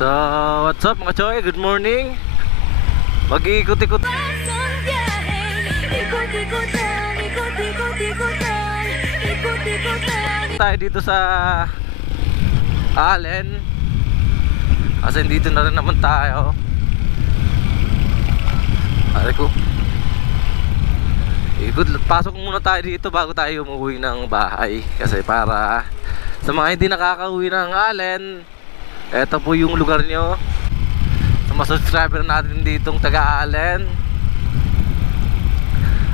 So, what's up mga choy? Good morning. Mag-iikot-ikot tayo dito sa Allen. Kasi dito na rin naman tayo. Aray ko. Pasok muna tayo dito bago tayo umuwi ng bahay. Kasi para sa mga hindi nakakauwi ng Allen, eto po yung lugar nyo. Sa mga subscriber natin ditong taga Allen.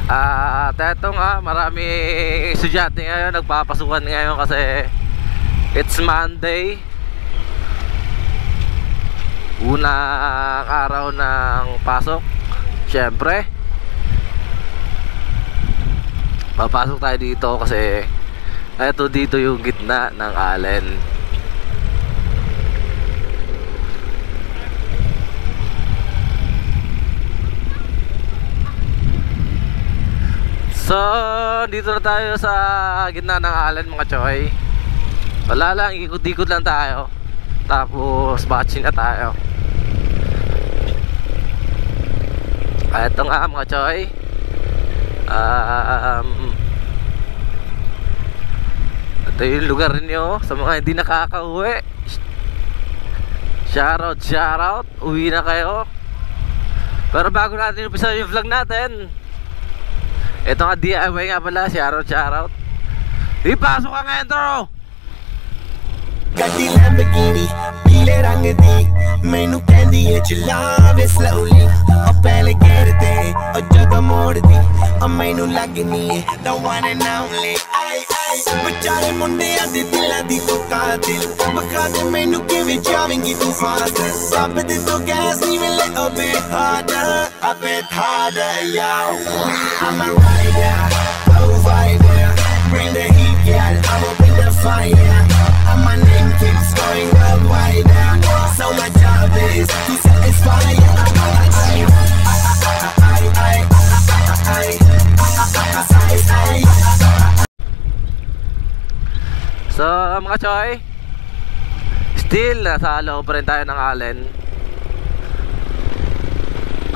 At eto nga, marami estudyante ngayon nagpapasukan ngayon kasi it's Monday, unang araw ng pasok. Siyempre papasok tayo dito kasi eto dito yung gitna ng Allen. So, dito na tayo sa gitna ng Allen mga choy. Wala lang, ikot-ikot lang tayo. Tapos, batching na tayo. Ito nga mga choy. Ito yung lugar nyo sa mga hindi nakakauwi. Shoutout, uwi na kayo. Pero bago natin umpisa yung vlog natin, ito nga DIY nga pala, shoutout. Ipasok ka nga intro. ਗੱਡੀ ਲੈਂਬਰਗਿਨੀ ਪੀਲੇ ਰੰਗ ਦੀ ਮੈਨੂੰ ਕਹਿੰਦੀ ਏ ਚਲਾਵੇ ਸਲੋਲੀ ਉਹ ਪਹਿਲੇ ਗੇਰ ਤੇ ਉਹ ਜਦੋਂ ਮੋੜਦੀ ਉਹ ਮੈਨੂੰ ਲੱਗਨੀ ਏ the one and only ਆਈ ਆਈ ਵਿਚਾਰੇ ਮੁੰਡਿਆਂ ਦੇ ਦਿਲਾਂ ਦੀ ਤੂੰ ਕਾਤਿਲ ਬਖਾ ਦੇ ਮੈਨੂੰ ਕਿਵੇਂ ਜਾਵੇਂਗੀ ਤੂੰ ਫਾਸਟ ਸਭ ਦੇ ਤੋਂ ਗੈਸ ਨਹੀਂ ਮਿਲੇ a bit harder yo I'm a rider provider bring the heat girl I'ma bring the fire and my name keeps going worldwide. So my job is to satisfy So mga choy, still nasa loob pa rin tayo ng Allen.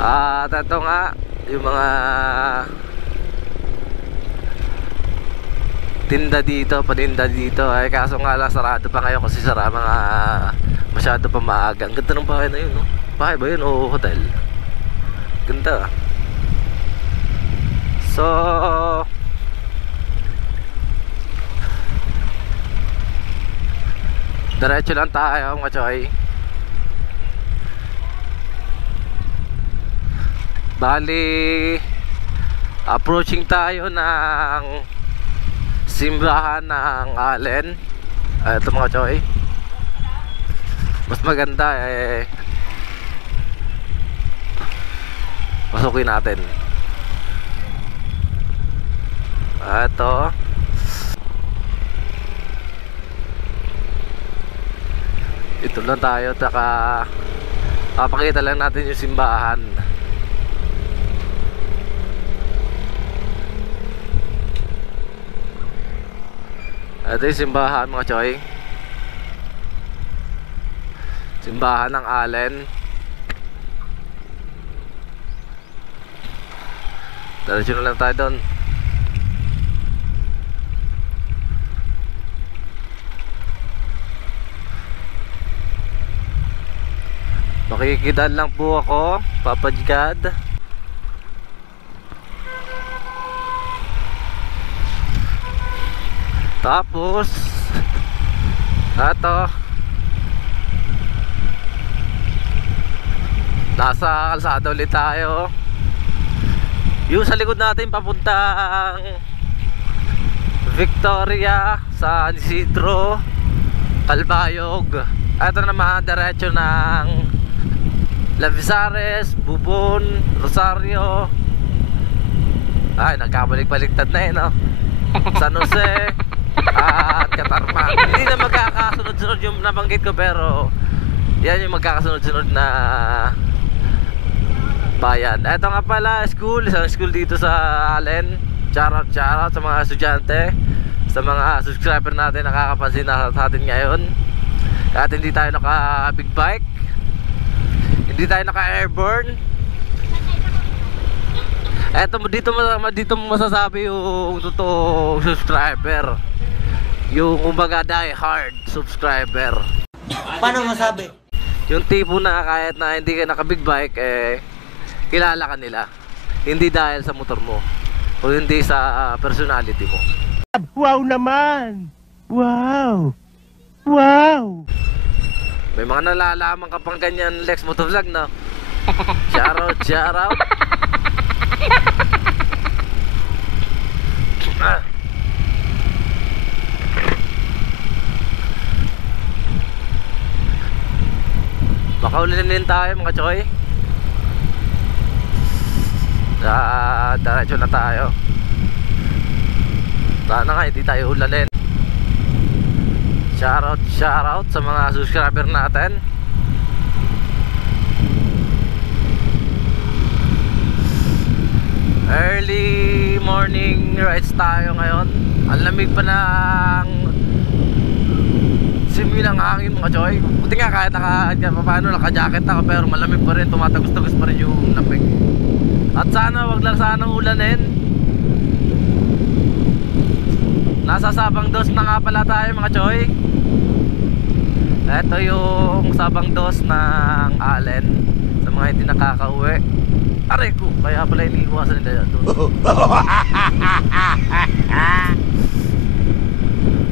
At ito nga yung mga tinda dito, paninda dito. Ay kaso nga lang sarado pa ngayon kasi mga masyado pa maaga. Ang ganda ng bahay na yun, no? Bahay ba yun o hotel? Ganda. So diretso lang tayo mga choy. Bali approaching tayo ng simbahan ng Allen. Ito mga choy, mas maganda pasukin natin. Ito lang tayo, taka papakita lang natin yung simbahan. Ito yung simbahan mga choy, simbahan ng Allen. Diretso na lang tayo doon. Makikidaan lang po ako, Papa God. Tapos ito, nasa kalsada ulit tayo. Yung sa likod natin papuntang Victoria, San Isidro, Calbayog. Ito naman diretso ng Lavisares, Bubon, Rosario. Ay, nagkabalik-baliktad na no? San Jose at Catarman. Hindi na magkakasunod-sunod yung nabanggit ko, pero yan yung magkakasunod-sunod na bayan. Ito nga pala school, isang school dito sa Allen. Shoutout sa mga estudyante, sa mga subscriber natin nakakapansin na sa atin ngayon. At hindi tayo naka big bike, Hindi tayo naka-airborne. Eto, dito mo masasabi yung totoong subscriber. Yung kumbaga die hard subscriber. Paano masabi? Yung tipo na kahit na hindi ka naka-big bike, kilala ka nila. Hindi dahil sa motor mo, o hindi sa personality mo. Wow naman! Wow! Wow! May mga nalalaman ka pang ganyan, Lex Motovlog, no? Shoutout, shoutout. Baka ulinin tayo mga choy. Diretso na tayo. Sana nga hindi tayo ulanin. Shoutout sa mga subscriber natin. Early morning rides tayo ngayon. Ang lamig pa ng simoy ng hangin mga choy. Buti nga kahit naka-jacket ako, pero malamig pa rin, tumatagos-tagos pa rin yung lamig. At sana wag lang sanang ulanin. Nasa Sabang Dos na nga pala tayo mga choy. Ito yung Sabang Dos ng Allen. Sa mga hindi nakakauwi, aray ko, kaya pala iniiwasan nila doon.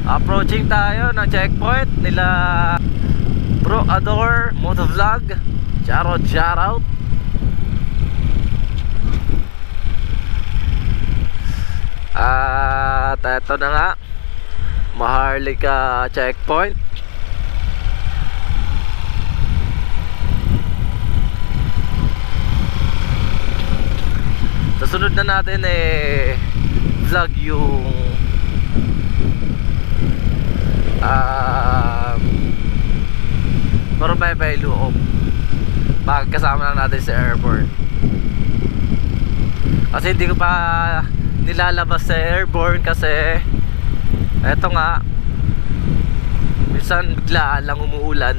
Approaching tayo ng checkpoint nila Bro Ador Motovlog. Shoutout. At eto na nga, Maharlika checkpoint. Susunod na natin vlog yung Morobaybay Loob. Magkasama na natin si Airborne. Kasi hindi ko pa nilalabas sa Airborne kasi eto nga, minsan biglaan lang umuulan.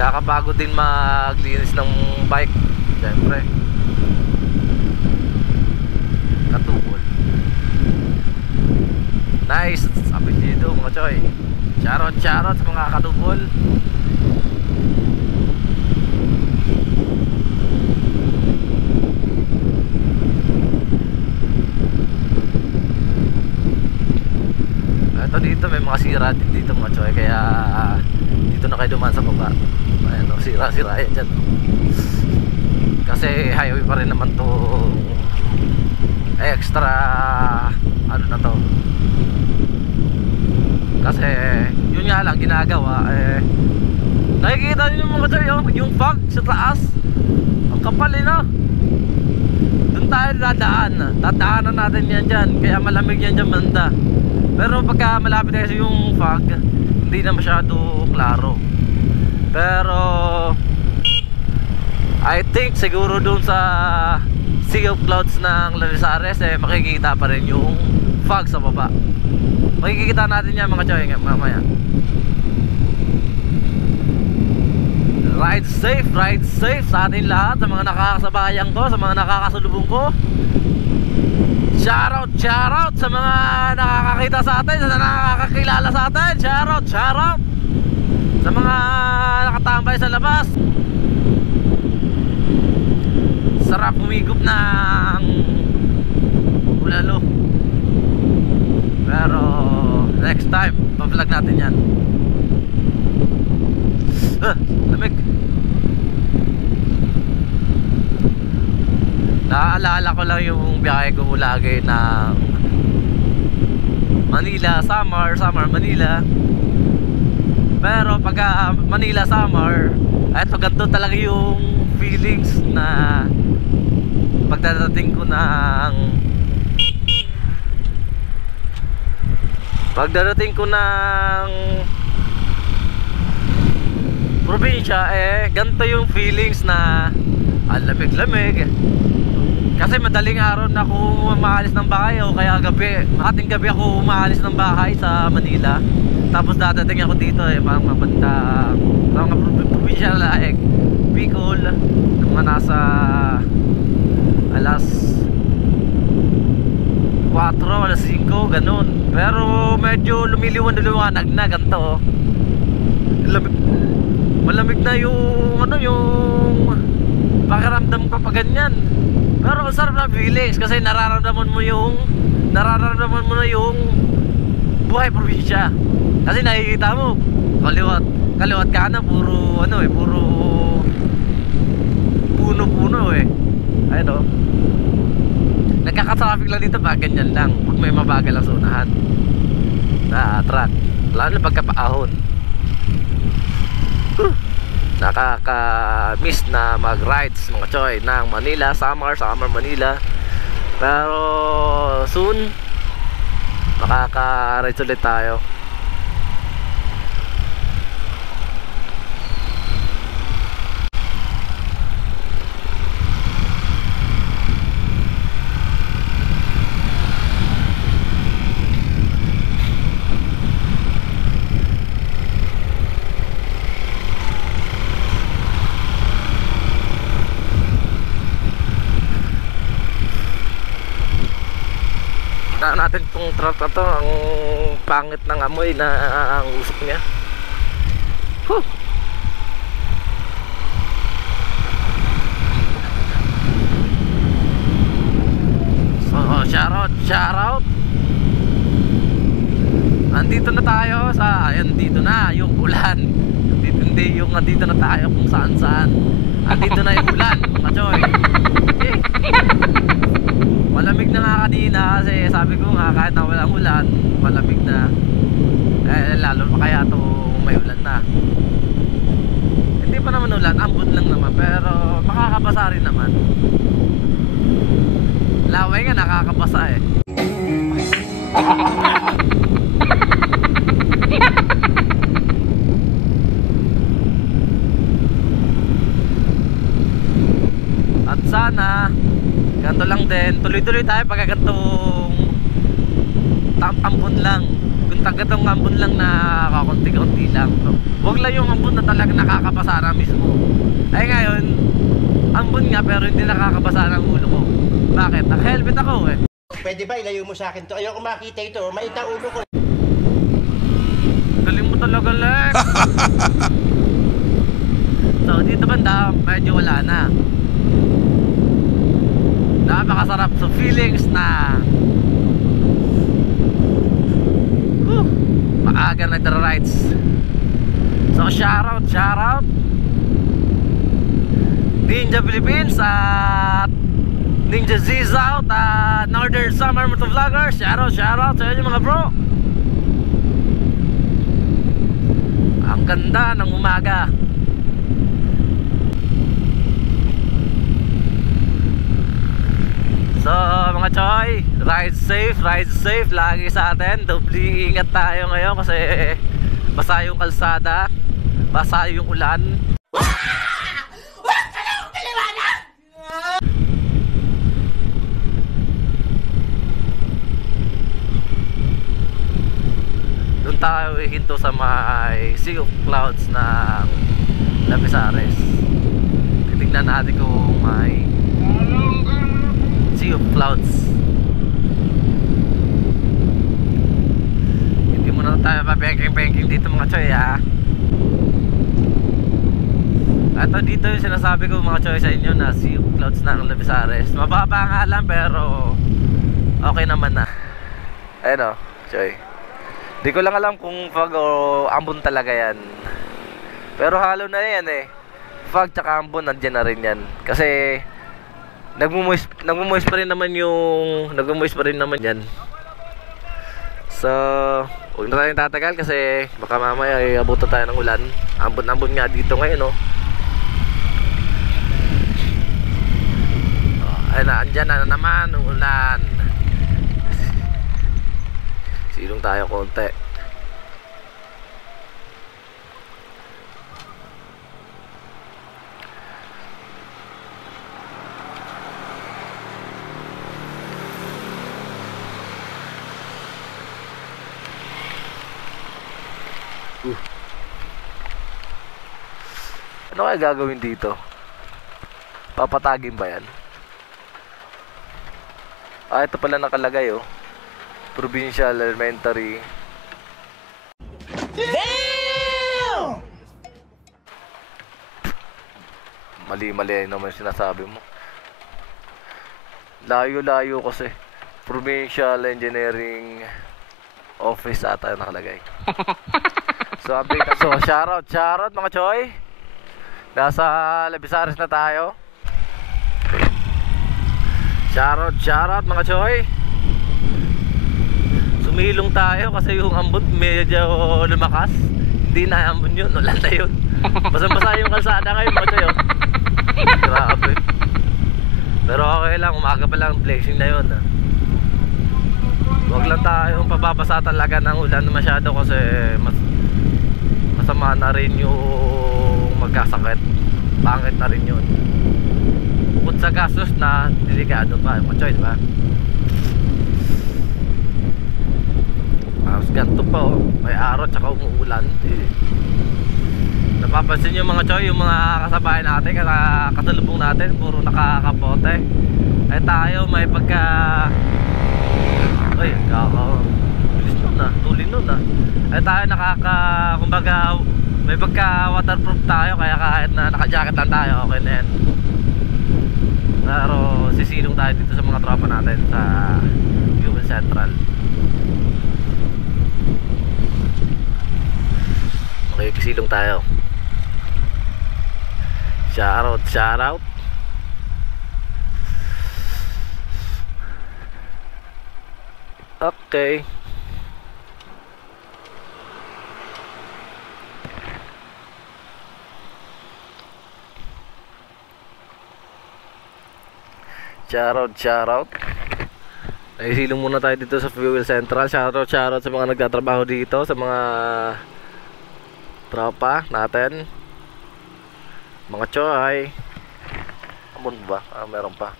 Kakapagod din maglinis ng bike, siyempre. Katubol. Nice, apelyido mga choy. Shoutout sa mga katubol. Ito dito may mga sira din dito mga choy, kaya dito na kayo dumaan sa baba. Ayan o, sira-sira yan dyan. Kasi highway pa rin naman to, extra ano na to. Kasi yun nga lang ginagawa, nakikita nyo yung mga choy, yung fog sa taas, ang kapal no. Doon tayo dadaanan natin yan dyan, kaya malamig yan dyan banda. Pero pagka malapit kasi yung fog, hindi na masyado klaro. Pero I think siguro dun sa Sea of Clouds ng Larisares makikita pa rin yung fog sa baba. Makikita natin yan mga choy mamaya. Ride safe sa atin lahat, sa mga nakakasabayan ko, sa mga nakakasalubong ko. Shoutout sa mga nakakakita sa atin, sa nakakakilala sa atin. Shoutout sa mga nakatambay sa labas. Sarap humigop ng bulalo. Pero next time pa-vlog natin yan. Lamig. Naaalala ko lang yung biyahe ko lagi ng Manila, Samar, Manila. Pero pagka Manila, Samar, eto ganito talaga yung feelings na pagdadating ko ng probinsya, ganito yung feelings na ang lamig-lamig, Kasi madaling araw na ako umaalis ng bahay o kaya gabi. Ating gabi ako umaalis ng bahay sa Manila. Tapos dadating ako dito parang mabanda sa mga probinsya like Bicol, mga nasa alas 4, alas 5, ganun. Pero medyo lumiliwanag na ganito. Malamig na yung yung pakiramdam ko pa ganyan. Pero ang sarap na feelings kasi nararamdaman mo na yung buhay probinsya. Kasi nakikita mo kaliwat kanan puro puro puno ayun o. Nagkaka-traffic lang dito ba ganyan lang pag may mabagal ang sunahan na truck, lalo na pagkapaahon. Nakaka-miss na mag-rides mga choy ng Manila, summer Manila. Pero soon makaka-rides ulit tayo. Natin itong truck na to, ang pangit ng amoy na ang usok niya. Huh. So shout out. Andito na tayo sa, dito na yung ulan. Hindi yung andito na tayo kung saan. Andito na yung ulan mga choy. Malamig na nga kanina kasi sabi ko nga kahit na walang ulan, malamig na. Lalo pa kaya to may ulan na. Hindi pa naman ulan, ambon lang naman pero makakabasa rin naman. Laway nga nakakabasa eh. At sana ganto lang din, tuloy-tuloy tayo pagka gantong ambon lang. Kung tagatong ambon lang na kakunti-kunti lang, huwag lang yung ambon na talaga nakakabasa na mismo. Ay ngayon, ambon nga pero hindi nakakabasa ng ulo ko. Bakit? Naka-helmet ako eh. Pwede ba ilayo mo sa akin to? Ayoko makita ito. Maita ulo ko. Galing mo talaga, Lex. So dito banda, medyo wala na. Napakasarap sa feelings na maaga nagdra-rides. So shout out Ninja Philippines at Ninja Z's out at Northern Summer Motovloggers. Shout out sa inyo mga bro. Ang ganda ng umaga. So mga choy, ride safe lagi sa atin. Doble ingat tayo ngayon kasi basa yung kalsada, basa yung ulan. Doon tayo hinto sa may Sea of Clouds ng Lapisares. Titignan natin kung may Sea of Clouds. Hindi muna tayo pa-banking dito mga choy ha. Ito dito yung sinasabi ko mga choy sa inyo na Sea of Clouds na ng Lapisares. Mababa nga lang pero okay naman na. Ayun o choy. Di ko lang alam kung fog o ambon talaga yan. Pero halo na yan eh. Fog tsaka ambon nandiyan na rin yan. Kasi nagmumoist pa rin naman yan. So huwag na tayong tatagal kasi baka mamaya abutan tayo ng ulan. Ambon nga dito ngayon oh. Ayun na, andyan na naman ang ulan. Silong tayo konti. Ano kaya gagawin dito? Papatagin ba yan? Ah, ito pala nakalagay oh. Provincial Elementary. Damn! Mali-mali naman sinasabi mo. Layo-layo kasi. Provincial Engineering Office ata yung nakalagay. So, update na. So, shoutout mga choy. Nasa Labisares na tayo. Shoutout mga choy. Sumilong tayo kasi yung ambon medyo lumakas. Hindi na ambon yun, ulan na yun. Basang-basa yung kalsada ngayon mga choy oh. Grabe. Pero okay lang, umaga pa lang, blessing na yun ah. Huwag lang tayong pababasa talaga ng ulan masyado kasi masama na rin yung magkasakit. Pangit na rin yun. Bukod sa gastos na delikado pa mga choy, diba? Ganto pa oh, may araw tsaka umuulan Napapansin yung mga choy, yung mga kasabayan natin, kasalubong natin, puro nakakapote. Ay tayo may pagka ay bilis nun ah, tuloy nun ah. Ay tayo kumbaga may pagka waterproof tayo, kaya kahit na naka-jacket lang tayo okay na yan. Pero sisilong tayo dito sa mga tropa natin sa Fuel Central. Okay, kisilong tayo. Shoutout. Okay. Shoutout. Naisilong muna tayo dito sa Fuel Central. Shoutout sa mga nagtatrabaho dito, sa mga tropa natin, mga choy. Amon ba? Ah, meron pa.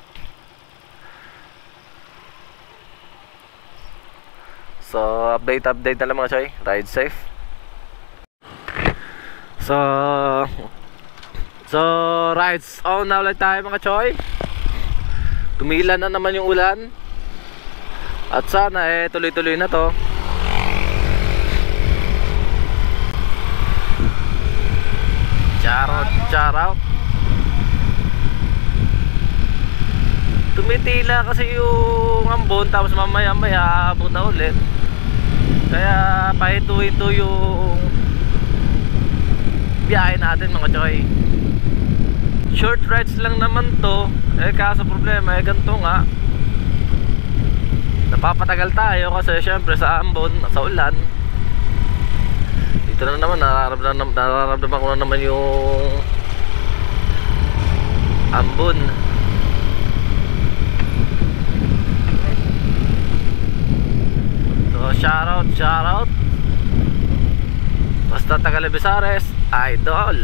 So, update na lang mga choy. Ride safe. So, rides on na ulit tayo mga choy. Tumila na naman yung ulan. At sana tuloy-tuloy na to. Shoutout. Tumitila kasi yung ambon, tapos mamaya abot na ulit. Kaya pahinto-hinto yung biyahe natin mga choy. Short rides lang naman to. Kaso problema ganito nga, napapatagal tayo kasi syempre sa ambon, sa ulan. Ito na naman, nararamdaman ko na naman yung ambon. So shoutout. Basta taga Labisares, idol.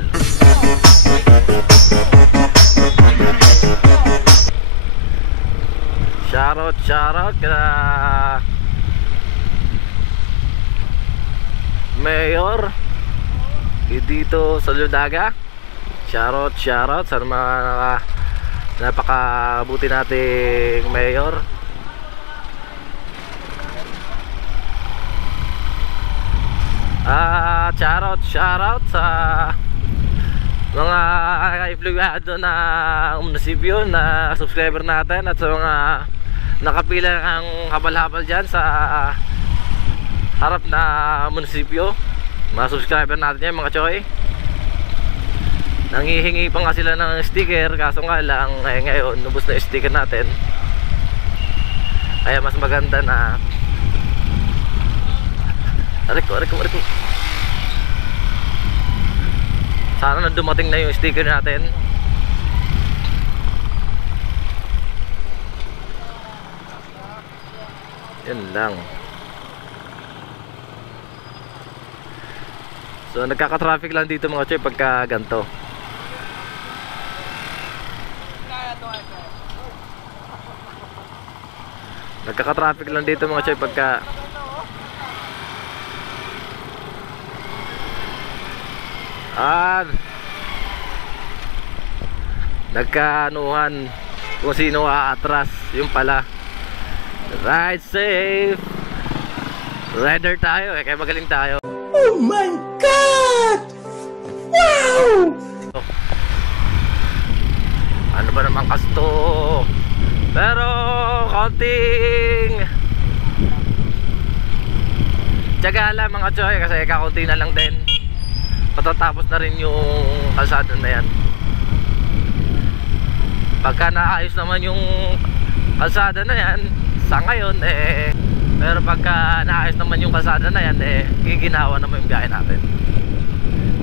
Shoutout kaya Mayor dito sa Ludaga. Shoutout sa mga napakabuti nating Mayor. Shoutout sa mga empleyado na munisipyo na subscriber natin, at sa mga nakapila ang habal-habal dyan sa harap na munisipyo, mga subscriber natin yan mga choy. Nanghihingi pa nga sila ng sticker, kaso nga lang ngayon nubos na yung sticker natin. Kaya mas maganda na Ariko. Sana na dumating na yung sticker natin. Yan lang. So nagkaka-traffic lang dito mga choy pagka ganto. Nagkaka-traffic lang dito mga choy pagka Nagkaanuhan kung sino aatras. Yung pala. Ride safe. Rider tayo kaya magaling tayo. Oh my God! Wow! Ano ba naman kasto? Pero konting tiyaga lang mga choy, kasi kakunti na lang din. Matatapos na rin yung kalsada na yan. Pagka naayos naman yung kalsada na yan sa ngayon pero pagka naayos naman yung kalsada na yan giginawa naman yung biyahe natin.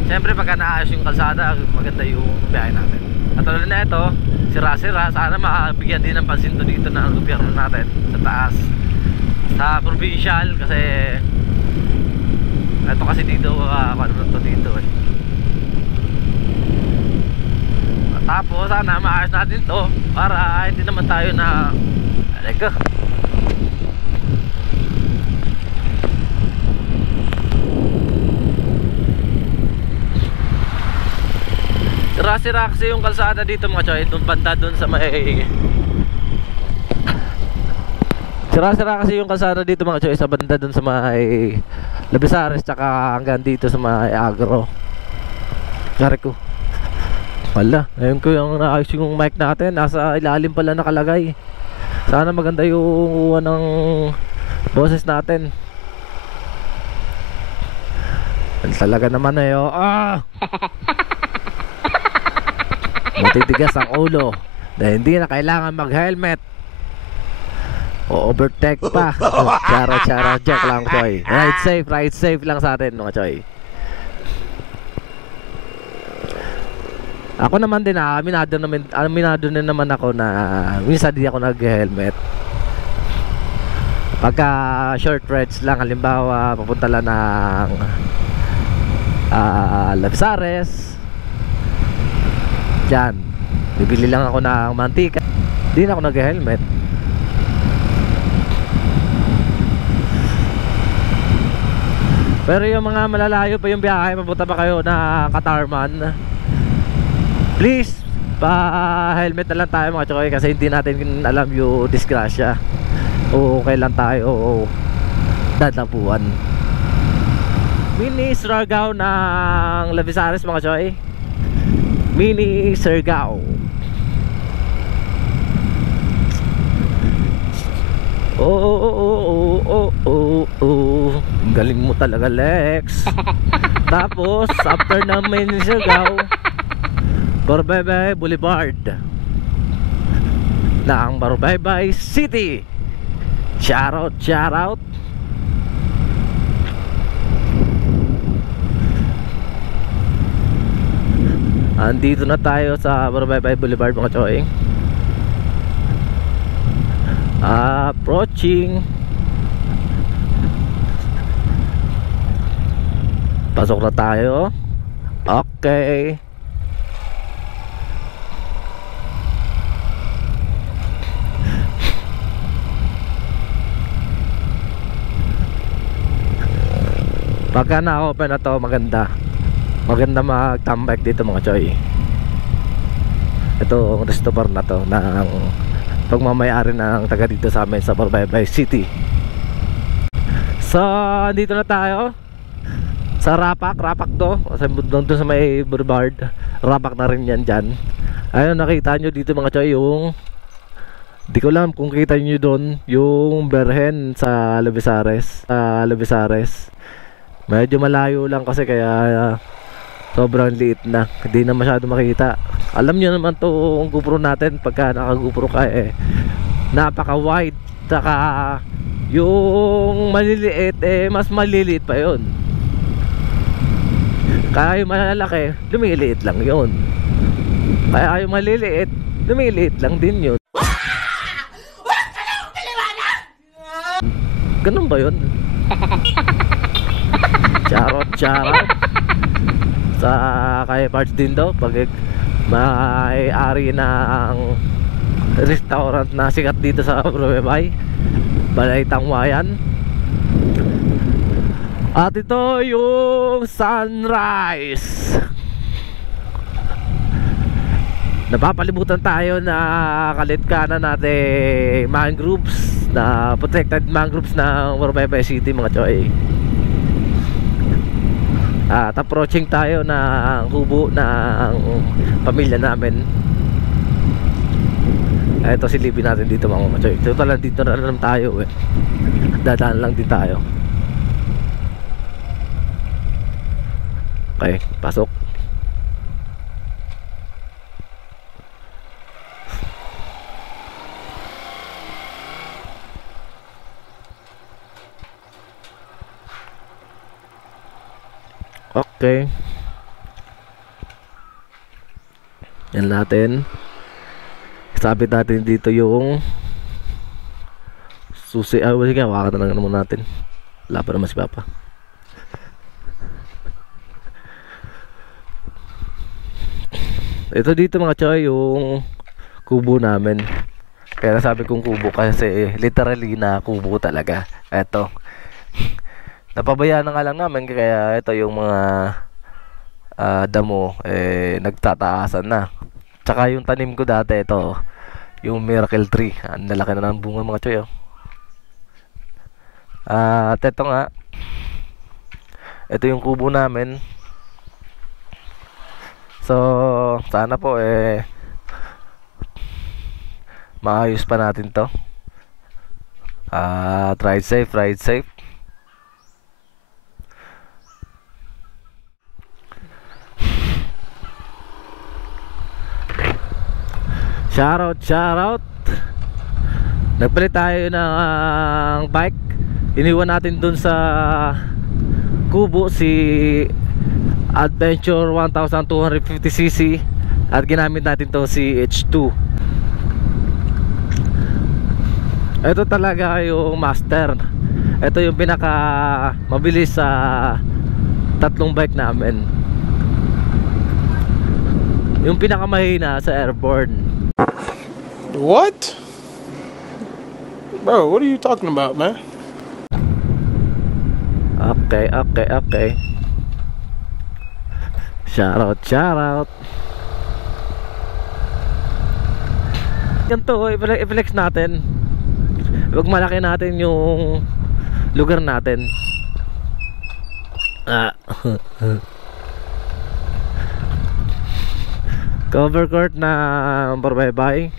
Siyempre pagka naayos yung kalsada maganda yung biyahe natin. At ulit na ito, sira-sira, sana mabigyan din ng pansin to dito ng gobyerno natin sa taas, sa provincial, kasi ito kasi dito ano to dito Tapos sana maayos natin to para hindi naman tayo na aleka. Sira-sira kasi yung kalsada dito mga choy, doon banda doon sa may sira-sira kasi yung kalsada dito mga choy, sa banda doon sa may Labisares, tsaka hanggang dito sa may Agro. Sorry ko. Wala, ngayon ko yung naayos yung mic natin, nasa ilalim pala nakalagay. Sana maganda yung ng boses natin. Talaga naman matitigas ang ulo na hindi na kailangan mag-helmet o overtake pa. Chara joke lang choy. Ride safe lang sa atin mga choy. Ako naman din aminado din naman ako na minsan di ako nag-helmet. Pagka short rides lang, halimbawa papunta lang ng Labisares, diyan bibili lang ako ng mantika, di na ako nag-helmet. Pero yung mga malalayo pa yung biyahe, mapunta pa kayo na Katarman, please pa-helmet na lang tayo mga choy, kasi hindi natin alam yung disgrasya o kailan tayo dadapuan. Mini Surigao ng Labisares mga choy. Mini Surigao. Galing mo talaga Lex. Tapos after ng Mini Surigao, Barbaybay Boulevard ng Barbaybay City. Shout out. Andito na tayo sa Barbaybay Boulevard mga choy. Approaching. Pasok na tayo. Okay. Pagka na-open na to, maganda mag-tambike dito mga choy. Ito ang restaurant na to ng pagmamayari ng taga dito sa amin sa Barbaybay City. So dito na tayo sa Rapak to, doon sa may boulevard. Rapak na rin yan dyan. Ayun, nakita nyo dito mga choy yung, di ko alam kung kita nyo doon yung Berhen sa Labisares. Medyo malayo lang kasi kaya sobrang liit na, hindi na masyado makita. Alam nyo naman to ang GoPro natin, pagka naka GoPro ka napaka wide, saka yung maliliit mas maliliit pa yon. Kaya yung malalaki lumiliit lang yon, kaya yung maliliit lumiliit lang din yun. Ganun ba yun? Charot sa kay parts din daw, pag may-ari ng restaurant na sikat dito sa Barbaybay, Balaytang Wayan. At ito yung sunrise. napapalibutan tayo na kalitkanan natin mangroves, na protected mangroves ng Morbay City mga choy. At approaching tayo ng kubo ng pamilya namin. Ito silipin natin dito mga choy. Total dito na lang tayo eh. Dadaan lang din tayo. Okay, pasok. Okay. Yan natin. Sabit natin dito yung susi. Ah, sige, hawakan na lang naman natin. Wala pa naman si Papa. Ito dito mga choy, yung kubo namin. Kaya sabi kong kubo kasi literally na kubo talaga. Ito. Napabayaan na nga lang namin, kaya ito yung mga damo nagtataasan na. Tsaka yung tanim ko dati, ito yung miracle tree. Ang lalaki na ng bunga mga choy. At ito nga, ito yung kubo namin. So sana po maayos pa natin to. Ride safe, ride safe. Shoutout, shoutout. Nagpalit tayo ng bike. Iniwan natin dun sa kubo si Adventure 1250cc at ginamit natin to si H2. Ito talaga yung master. Ito yung pinaka mabilis sa tatlong bike namin. Yung pinaka mahina sa airborne. What? Bro, what are you talking about, man? Okay, okay, okay. Shoutout, shoutout. Ganito, i-flex natin. Huwag malaki natin yung lugar natin. Cover court na Borbaybay.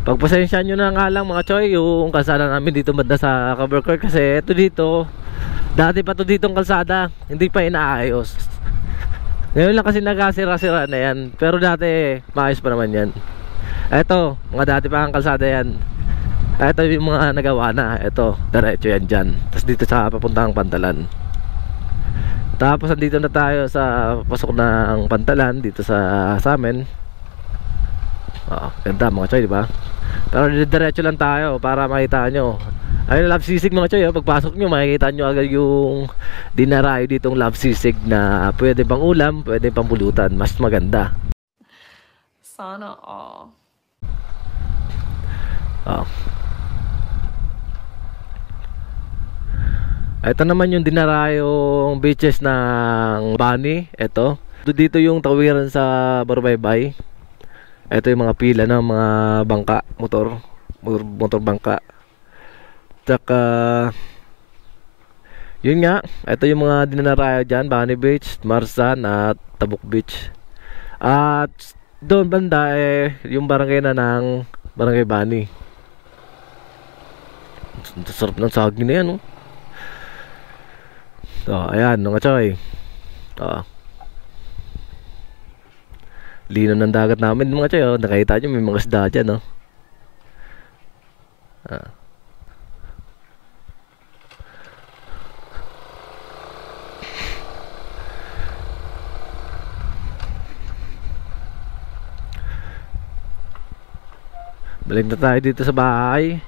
Pagpasensya nyo na nga lang mga choy, yung kalsada namin dito banda sa cover court. Kasi ito dito, dati pa to ditong kalsada, hindi pa inaayos. Ngayon lang kasi nagkasira-sira na yan. Pero dati, maayos pa naman yan. Eto, mga dati pa ang kalsada yan. Eto yung mga nagawa na. Eto, diretso yan dyan. Tapos dito sa papuntahang Pantalan. Tapos andito na tayo sa pasok ng Pantalan, dito sa amin. Ganda mga choy, diba? Pero diretso lang tayo para makita nyo. Ayun, love sisig mga choy, pagpasok nyo makikita nyo agad yung dinarayo ditong love sisig na pwede pang ulam, pwede pang pulutan. Mas maganda. Sana all. Ito naman yung dinarayong beaches ng Bani. Ito dito yung tawiran sa Borbaybay. Ito yung mga pila ng mga bangka, motor bangka. Tsaka yun nga, ito yung mga dinarayo dyan, Bani Beach, Marsan at Tabuk Beach. At doon banda yung barangay na ng Barangay Bani. Sarap ng saging na yan, oh. Ayan mga choy. Lino ng dagat namin mga choy, nakita nyo may mga isda dyan, oh. Balik na tayo dito sa bahay.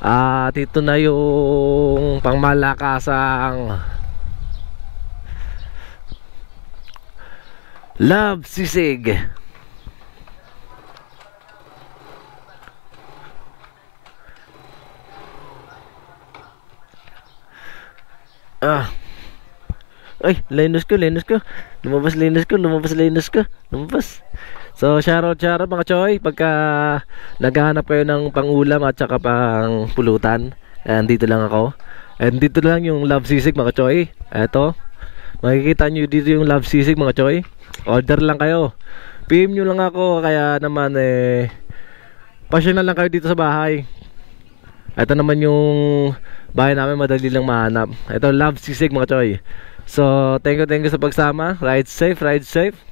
At ito na yung pangmalakasang love sisig. Ay, Linus ko. Lumabas Linus ko. So, shoutout mga choy. Pagka naghahanap kayo ng pangulam at saka pang pulutan, dito lang ako. And dito lang yung Love Sisig mga choy. Eto, makikita nyo dito yung Love Sisig mga choy. Order lang kayo. PM nyo lang ako. Kaya naman pasyon na lang kayo dito sa bahay. Ito naman yung bahay namin, madali lang mahanap. Ito, Love Sisig mga choy. So, thank you sa pagsama. Ride safe.